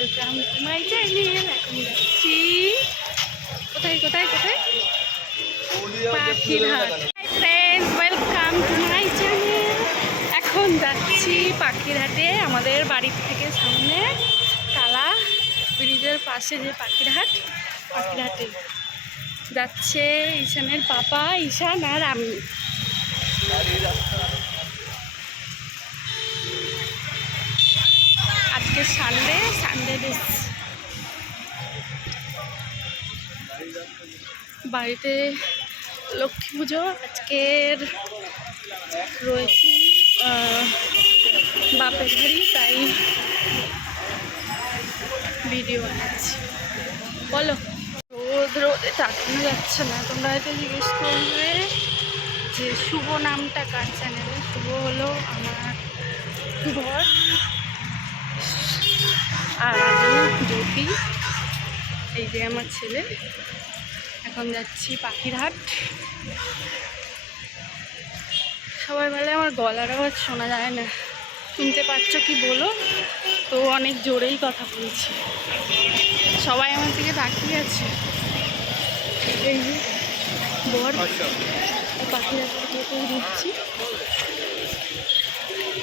Welcome to my channel. এখন যাচ্ছি কোথায় কোথায় কোথায় Pakhirhat. Friends, welcome to my channel. এখন যাচ্ছি পাখিরহাটে, আমাদের বাড়ির থেকে সামনে কালা ব্রিজের পাশে যে পাখিরহাট, পাখিরহাটে যাচ্ছে ঈশানের পাপা, ঈশান আর আমি। আজকে সানডে বেশ বাড়িতে লক্ষ্মী পুজো, আজকের রয়েছি বাপের বাড়ি, তাই ভিডিও বানাচ্ছি। বলো, রোদে তাকানো যাচ্ছে না। তোমরা হয়তো জিজ্ঞেস করবে যে শুভ নামটা কার চ্যানেলে। শুভ হলো আমার ঘর, আর আমি জ্যোতি, এই যে আমার ছেলে। এখন যাচ্ছি পাখিরহাট। সবাই বলে আমার গলার আওয়াজ শোনা যায় না, শুনতে পাচ্ছ কি বলো? তো অনেক জোরেই কথা বলছি, সবাই আমার দিকে তাকিয়ে আছে। এই যে বর পাখিরহাট দিচ্ছি,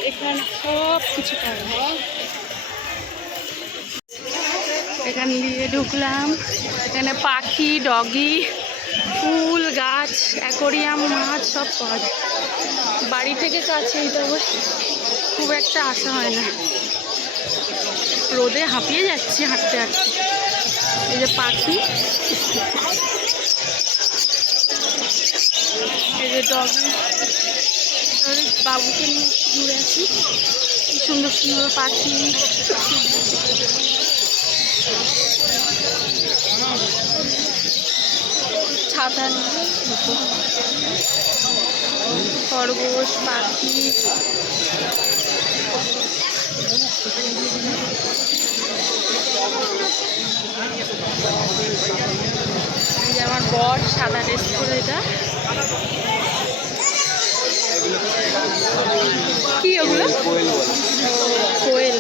এখানে সব কিছু পাওয়া যায়। এখান দিয়ে ঢুকলাম, এখানে পাখি, ডগি, ফুল গাছ, অ্যাকোরিয়াম, মাছ সব পাওয়া যায়। বাড়ি থেকে কাছেই, তবে খুব একটা আসা হয় না, রোদে হাঁপিয়ে যাচ্ছি হাঁটতে হাঁটতে। এই যে পাখি, এই যে ডগি, বাবুকে নিয়ে ঘুরে আছি। কি সুন্দর সুন্দর পাখি, ছাতা নিয়ে খরগোশ, পাখি। আমার বর সাদা ড্রেস পরে, এটা কি ওগুলো? কোয়েল।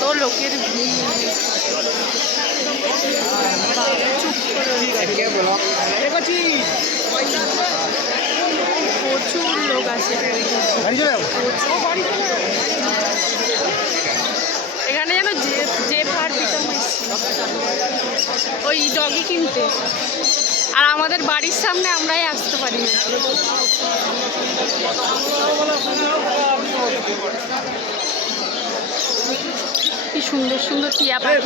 তো লোকের ভিড়, চুপ করে প্রচুর লোক আসে। এখানে যেন যে ভার পিতাম ওই ডগি কিনতে, আর আমাদের বাড়ির সামনে আমরাই আসতে পারি না। কি সুন্দর সুন্দর টিয়া পাখি।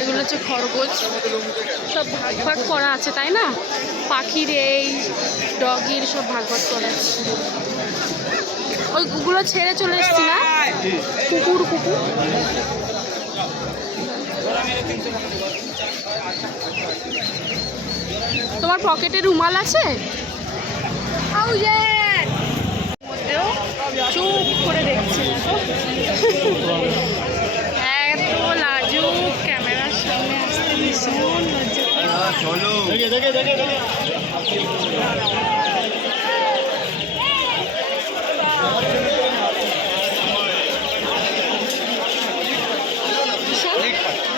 এগুলো হচ্ছে খরগোশ, সব ভাগ ভাগ করা আছে, তাই না? পাখির, এই ডগির সব ভাগ ভাগ করা আছে। ওইগুলো ছেড়ে চলে এসছি না, কুকুর কুকুর। তোমার পকেটে রুমাল আছে? মধ্যেও চুপ করে দেখছি, এত লাজুক, ক্যামেরার সামনে আসতে ভীষণ লজ্জা।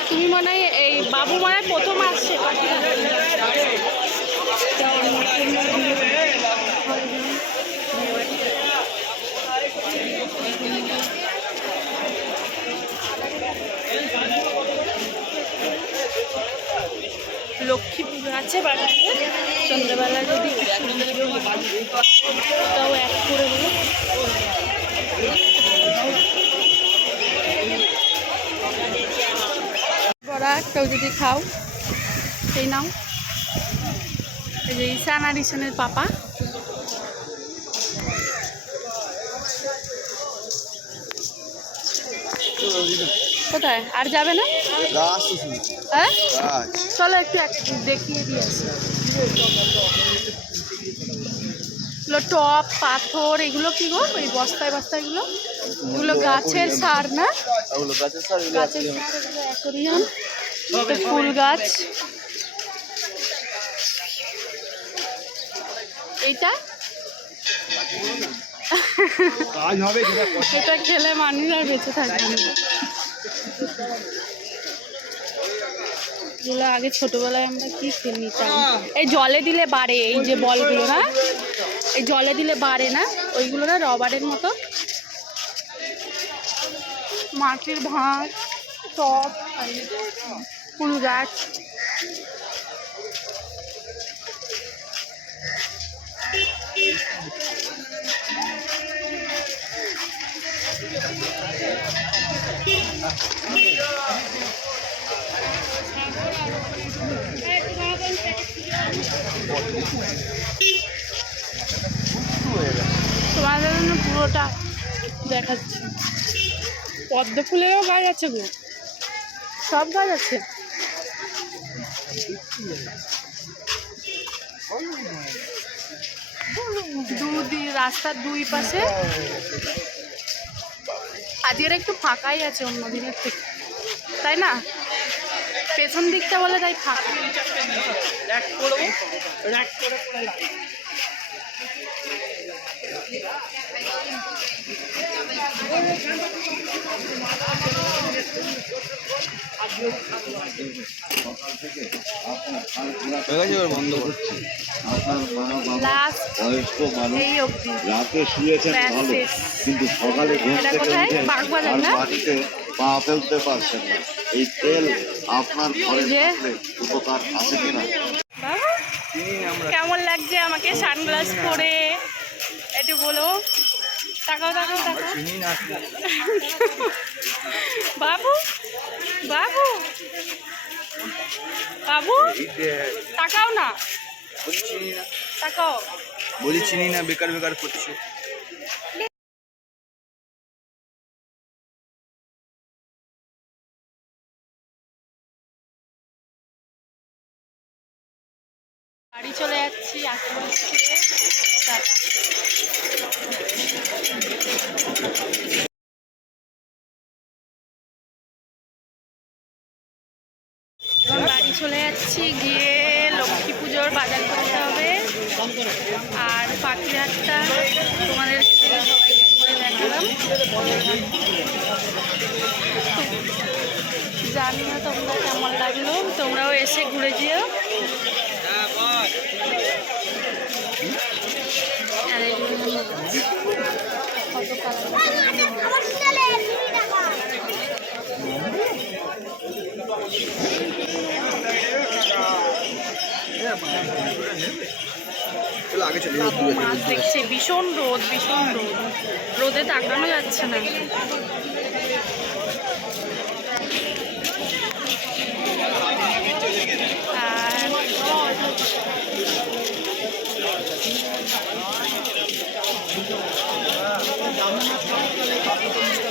তুমি মনে হয় এই বাবু মনে হয় প্রথম আসছে। লক্ষ্মী পুজো আছে বাড়িতে, সন্ধ্যাবেলা যদি তাও এক করে দেবো। বড়া কেউ যদি খাও সেই নাও। এই যে ঈশান আর ঈশানের পাপা। কোথায় আর যাবে না? হ্যাঁ, চলো একটু দেখিয়ে দিয়ে আসি। টপ পাথর এগুলো কি গো, ওই বস্তায় বস্তায় এগুলো? এগুলো গাছের সার না? ওগুলো গাছের সার, এগুলো গাছের সার, এগুলো অ্যাকোরিয়াম, এটা ফুল গাছ। এইটা কাজ হবে, এটা খেলে মানুষ আর বেঁচে থাকবে না। এগুলো আগে ছোটবেলায় আমরা কি খেয়ে নিতাম, এই জলে দিলে বাড়ে, এই যে বলগুলো না, এই জলে দিলে বাড়ে না, ওইগুলো না রবারের মতো। মাটির ভাঁড়, টব, ফুল গাছ। তোমাদের জন্য পুরোটা দেখাচ্ছি। পদ্ম ফুলেরও গাছ আছে গো, সব গাছ আছে। রাস্তার দুই পাশে আজকের একটু ফাঁকাই আছে অন্য দিনের থেকে, তাই না? পেছন দিকটা বলে তাই ফাঁকা। বন্ধ করছি। এই অবধি রাতে শুয়েছেন ভালো, কিন্তু সকালে ঘুম থেকে উঠে আর মাটিতে পা ফেলতে পারছেন না। এই তেল আপনার ঘরে থাকলে উপকার আছে কিনা? কেমন লাগছে আমাকে সানগ্লাস পরে একটু বলো। তাকাও তাকাও তাকাও বাবু, বাবু, বাবু তাকাও না, তাকাও। বলি চিনি না, বেকার বেকার করছো। বাড়ি চলে যাচ্ছি আশীর্বাদ থেকে। এখন বাড়ি চলে যাচ্ছি, গিয়ে লক্ষ্মী পুজোর বাজার করতে হবে। আর পাখিরহাটটা তোমাদের সবাই করে দেখালাম। জানি না তোমরা কেমন লাগলো, তোমরাও এসে ঘুরে যেও। আর এগুলো কত মাছ দেখছে। ভীষণ রোদ, ভীষণ রোদ, রোদে তাকানো যাচ্ছে না।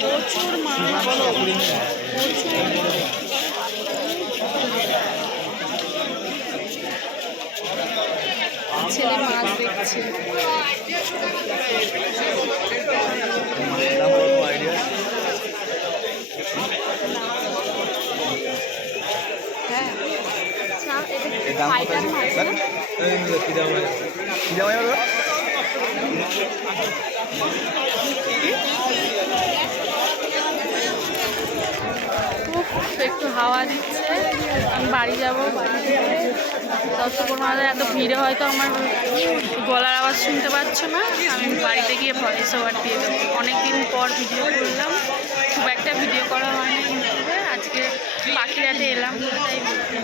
প্রচুর মাছ, প্রচুর। ছেলে মাছ দেখছে। হ্যাঁ, ফাইটার মাছ না? একটু হাওয়া দিচ্ছে, আমি বাড়ি যাবো। বাড়ি থেকে ততক্ষণ আমাদের এত ভিড়ে হয়তো আমার গলার আওয়াজ শুনতে পাচ্ছ না। আমি বাড়িতে গিয়ে ভয়েস ওভার দিয়ে দেবো। অনেকদিন পর ভিডিও করলাম, খুব একটা ভিডিও করা হয়নি ইউটিউবে। আজকে পাখিরহাটে এলাম, তাই ভিডিও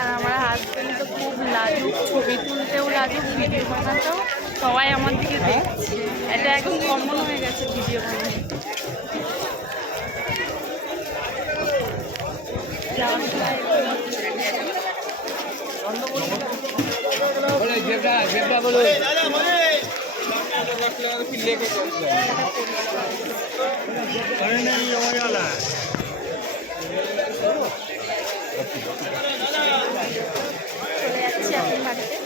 আর আমার হাজবেন্ড তো খুব লাজুক, ছবি তুলতেও লাজুক, ভিডিও বানাতেও। সবাই আমার দিকে দেখছে, এটা একদম কমন হয়ে গেছে ভিডিও বানাতে। চলে যাচ্ছি এখন বাড়িতে।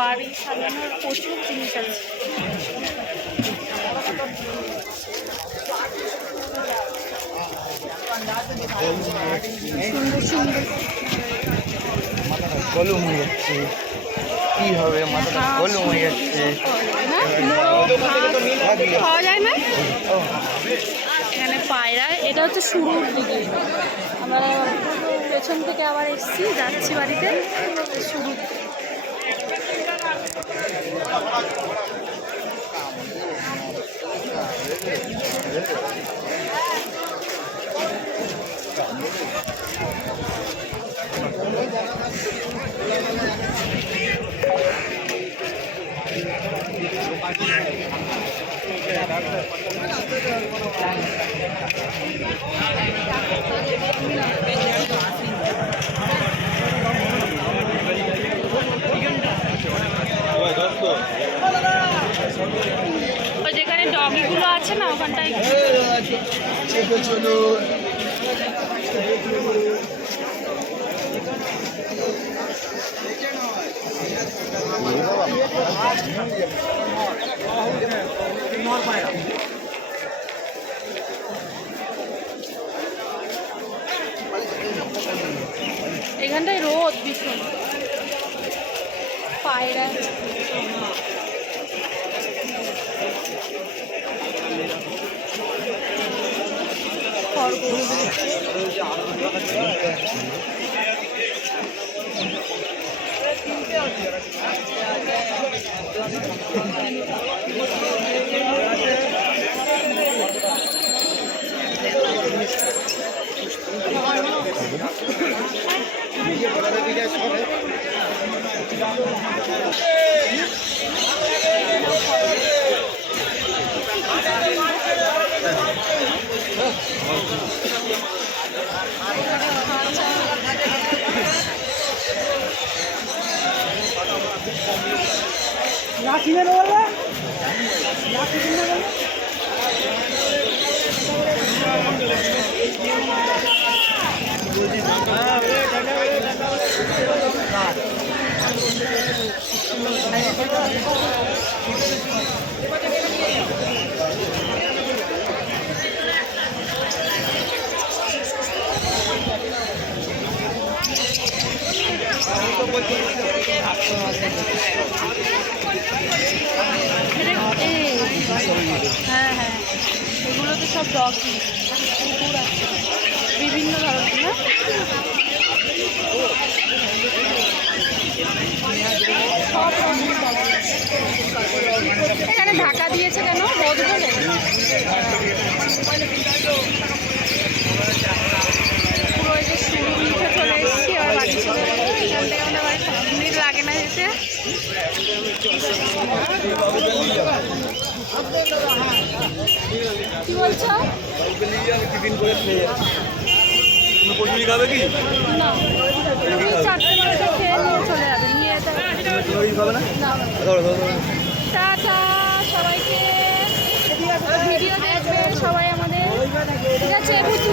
বাড়ি সাজানোর প্রচুর জিনিস আছে। সুন্দর সুন্দর গলম হয়ে যাচ্ছে, কি হবে মাথাটা গলম হয়ে যাচ্ছে। পাওয়া যায় না এখানে পায়রা। এটা হচ্ছে শুরুর দিকে, আমরা পেছন থেকে আবার এসছি, যাচ্ছি বাড়িতে। শুরু ওই যেখানে ডগিগুলো আছে না ওখানটায় এখানটায় রোদ ভীষণ। পায়রা খরগোশ হ্যাঁ হ্যাঁ, এগুলো তো সব ডগি। কুকুর আছে বিভিন্ন ধরনের না। এখানে ঢাকা দিয়েছে কেন? রোদ বলে। পুরো এই যে শুরু মুখে চলে এসেছি, আর বাড়ি চলে যাবো। এখান থেকে আমাদের বাড়ি 5 মিনিট লাগে না যেতে। কি বলছো? টিফিন করে খেয়ে কচুরি খাবে কি না, 4টে মানুষে খেয়ে নিয়ে চলে যাবে, নিয়ে যেতে হবে খাবে না? না। টাটা সবাইকে, ভিডিও দেখবে সবাই আমাদের, ঠিক আছে বুঝু।